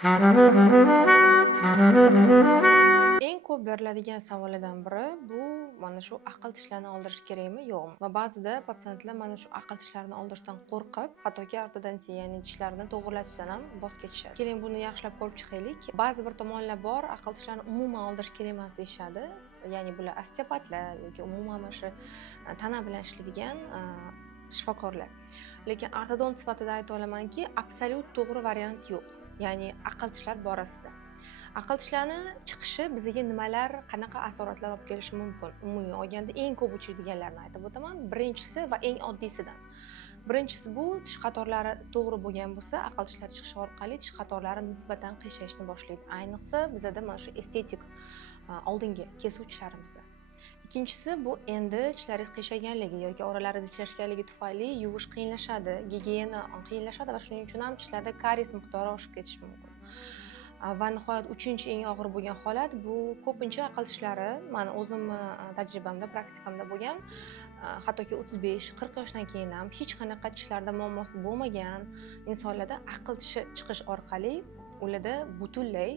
Eng ko'p beriladigan savollardan biri bu mana shu aql tishlarni oldirish kerakmi, yo'qmi? Va ba'zida patsientlar mana shu aql tishlarini oldirishdan qo'rqib, hattoki ortodontiya, ya'ni tishlarini to'g'irlatishdan ham voz kechishadi. Keling, buni yaxshilab ko'rib chiqaylik. Ba'zi bir tomonlar bor, aql tishlarini umuman oldirish kerak emas deyishadi. Ya'ni bular osteopatlar yoki umuman mana shu tana bilan ishlaydigan shifokorlar. Lekin ortodont sifatida ayta olamanki, absolyut to'g'ri variant yo'q. Ya'ni aql tishlar borasida. Aql tishlarni chiqishi bizga nimalar, qanaqa asoratlar olib kelishi mumkin? Umumiy olganda eng ko'p uchraydiganlarni aytib o'taman. Birinchisi va eng oddiysidan. Birinchisi bu tish qatorlari to'g'ri bo'lgan bo'lsa, aql tishlari chiqishi orqali tish qatorlari nisbatan qiyshayishni boshlaydi. Ayniqsa bizada mana shu estetik oldingi kesuvchi tishlarimizda. Ikkinchisi bu endi tishlaringiz qiyshayganligi yoki oralari zichlashganligi tufayli yuvish qiyinlashadi, gigiyena qiyinlashadi va shuning uchun ham tishlarda karies miqdori oshib ketishi mumkin. Va nihoyat uchinchi eng og'ir bo'lgan holat bu ko'pincha aql tishlari, mani o'zimni tajribamda, praktikamda bo'lgan, hattoki 35-40 yoshdan keyin ham hech qanaqa tishlarda muammosi bo'lmagan insonlarda aql tishi chiqish orqali ularda butunlay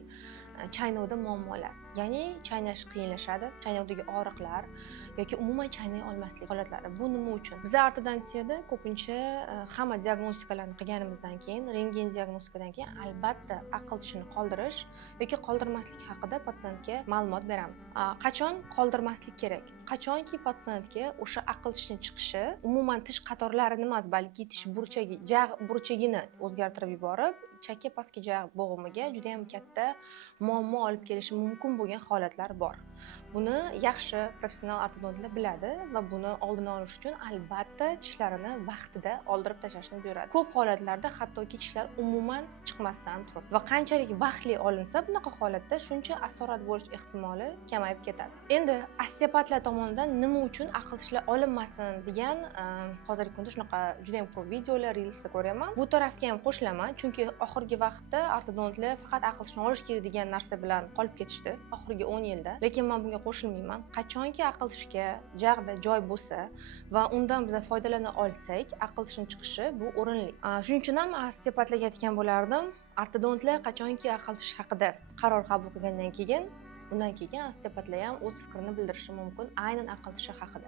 chaynovda muammolar, ya'ni chaynash qiyinlashadi, chaynovdagi og'riqlar yoki umuman chaynay olmaslik holatlari. Bu nima uchun? Biz ortodontiyada ko'pincha hamma diagnostikalarni qilganimizdan keyin, rentgen diagnostikadan keyin albatta aql tishini qoldirish yoki qoldirmaslik haqida patsientga ma'lumot beramiz. Qachon qoldirmaslik kerak? Qachonki patsientga o'sha aql tishini chiqishi umuman tish qatorlarini emas, balki tish burchagi, jag' burchagini o'zgartirib yuborib, chakka pastki jag' bo'g'imiga juda ham katta muammo olib kelishi mumkin bo'lgan holatlar bor. Buni yaxshi professional ortodontlar biladi va buni oldini olish uchun albatta tishlarini vaqtida oldirib tashlashni buyuradi. Ko'p holatlarda hattoki tishlar umuman chiqmasdan turib va qanchalik vaqtli olinsa bunaqa holatda shuncha asorat bo'lish ehtimoli kamayib ketadi. Endi osteopatlar tomonidan nima uchun aql tishlar olinmasin degan hozirgi kunda shunaqa juda ham ko'p videolar, reelslar ko'raman. Bu tarafga ham qo'shilaman, chunki oxirgi vaqtda ortodontlar faqat aql tishni olish kerak degan narsa bilan qolib ketishdi oxirgi 10 yilda. Lekin men bunga qo'shilmayman. Qachonki aql tishga jag'da joy bo'lsa va undan biz foydalana olsak, aql tishning chiqishi bu o'rinli. Shuning uchun ham osteopatlarga aytgan bo'lardim, ortodontlar qachonki aql tish haqida qaror qabul qilgandan keyin, undan keyin osteopatlar ham o'z fikrini bildirishi mumkin aynan aql tishi haqida.